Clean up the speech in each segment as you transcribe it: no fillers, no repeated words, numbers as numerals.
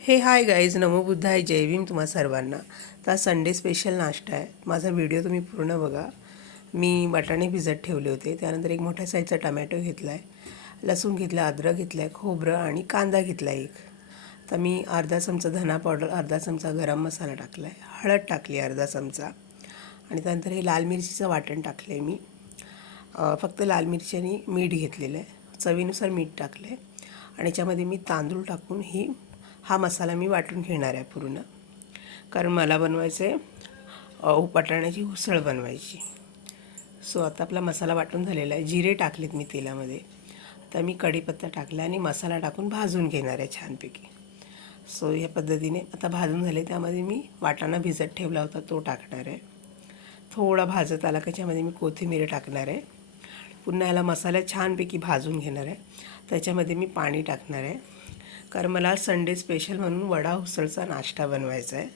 हे hi guys, नमो बुद्धाय, जय भीम तुम्हा सर्वांना. तर संडे स्पेशल नाश्ता आहे. माझा व्हिडिओ तुम्ही पूर्ण बघा. मी वाटाणे भिजत ठेवले होते. त्यानंतर एक मोठ्या साईजचा टमॅटो घेतला आहे, लसूण घेतला, अद्रक घेतला आहे, खोबरं आणि कांदा घेतला आहे एक. तर मी अर्धा चमचा धना पावडर, अर्धा चमचा गरम मसाला टाकला आहे, हळद टाकली अर्धा चमचा आणि त्यानंतर हे लाल मिरचीचं वाटण टाकलं आहे मी. फक्त लाल मिरची आणि मीठ घेतलेलं आहे, चवीनुसार मीठ टाकलं आहे आणि याच्यामध्ये मी तांदूळ टाकून हा मसाला मी वाटून घेणार आहे पूर्ण. कारण मला बनवायचं आहे वाटाण्याची उसळ बनवायची. सो आता आपला मसाला वाटून झालेला आहे. जिरे टाकलेत मी तेलामध्ये. आता मी कढीपत्ता टाकला आणि मसाला टाकून भाजून घेणार आहे छानपैकी. सो या पद्धतीने आता भाजून झाले. त्यामध्ये मी वाटाणा भिजत ठेवला होता तो टाकणार आहे. थोडा भाजत आला त्याच्यामध्ये मी कोथिंबीर टाकणार आहे. पुन्हा याला मसाला छानपैकी भाजून घेणार आहे. त्याच्यामध्ये मी पाणी टाकणार आहे, कारण मला संडे स्पेशल म्हणून वडा उसळचा नाश्ता बनवायचा आहे.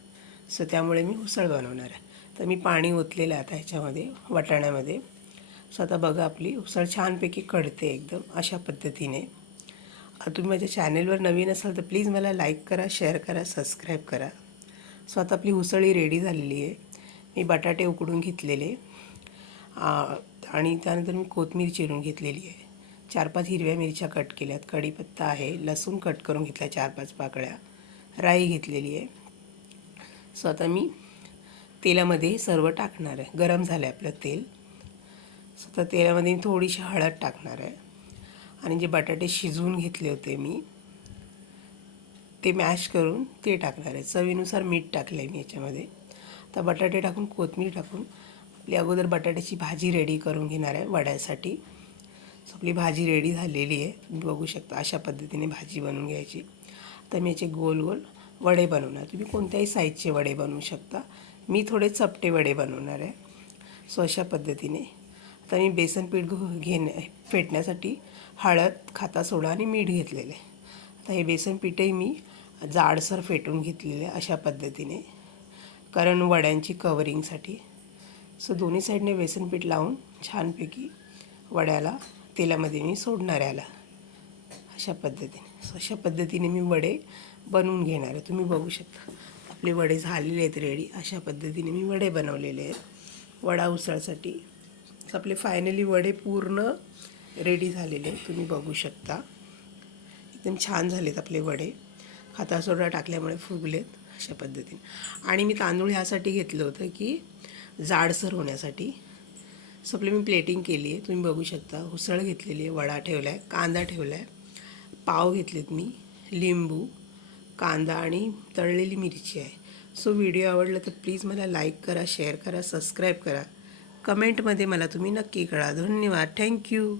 सो त्यामुळे मी उसळ बनवणार आहे. तर मी पाणी ओतलेलं आहे आता ह्याच्यामध्ये वाटाण्यामध्ये. सो आता बघा आपली उसळ छानपैकी कढते एकदम अशा पद्धतीने. तुम्ही माझ्या चॅनेलवर नवीन असाल तर प्लीज मला लाईक करा, शेअर करा, सबस्क्राईब करा. सो आता आपली उसळ ही रेडी झालेली आहे. मी बटाटे उकडून घेतलेले आणि त्यानंतर मी कोथिंबीर चिरून घेतलेली आहे. 4-5 हिरव्या मिरच्या कट केल्यात, कढीपत्ता आहे, लसूण कट करून घेतला 4-5 पाकळ्या, राई घेतलेली आहे. सो आता मी तेलामध्ये सर्व टाकणार आहे. गरम झालं आहे आपलं तेल. सो आता तेलामध्ये मी थोडीशी हळद टाकणार आहे आणि जे बटाटे शिजवून घेतले होते मी ते मॅश करून ते टाकणार आहे. चवीनुसार मीठ टाकलं आहे मी याच्यामध्ये. आता बटाटे टाकून कोथिंबीर टाकून आपली अगोदर बटाट्याची भाजी रेडी करून घेणार आहे वड्यासाठी. सो आपली भाजी रेडी झालेली आहे. तुम्ही बघू शकता अशा पद्धतीने भाजी बनवून घ्यायची. तर मी याचे गोल गोल वडे बनवणार. तुम्ही कोणत्याही साईजचे वडे बनवू शकता. मी थोडे चपटे वडे बनवणार आहे. सो अशा पद्धतीने आता मी बेसन पीठ फेटण्यासाठी हळद, खाता सोडा आणि मीठ घेतलेले आहे. आता हे बेसन पीठही मी जाडसर फेटून घेतलेले आहे अशा पद्धतीने, कारण वड्यांची कवरिंगसाठी. सो दोन्ही साईडने बेसन पीठ लावून छानपैकी वड्याला तेलामध्ये मी सोडणार याला अशा पद्धतीने. सो अशा पद्धतीने मी वडे बनवून घेणार आहे. तुम्ही बघू शकता आपले वडे झालेले आहेत रेडी. अशा पद्धतीने मी वडे बनवलेले आहेत वडा उसळसाठी. सो आपले फायनली वडे पूर्ण रेडी झालेले आहेत. तुम्ही बघू शकता एकदम छान झालेत आपले वडे. खाता सोडा टाकल्यामुळे फुगलेत अशा पद्धतीने. आणि मी तांदूळ ह्यासाठी घेतलं होतं की जाडसर होण्यासाठी. सो आपली मी प्लेटिंग केली आहे. तुम्ही बघू शकता उसळ घेतलेली आहे, वडा ठेवला आहे, कांदा ठेवला आहे, पाव घेतलेत मी, लिंबू, कांदा आणि तळलेली मिरची आहे. सो व्हिडिओ आवडला तर प्लीज मला लाईक करा, शेअर करा, सबस्क्राईब करा. कमेंटमध्ये मला तुम्ही नक्की कळा. धन्यवाद. थँक्यू.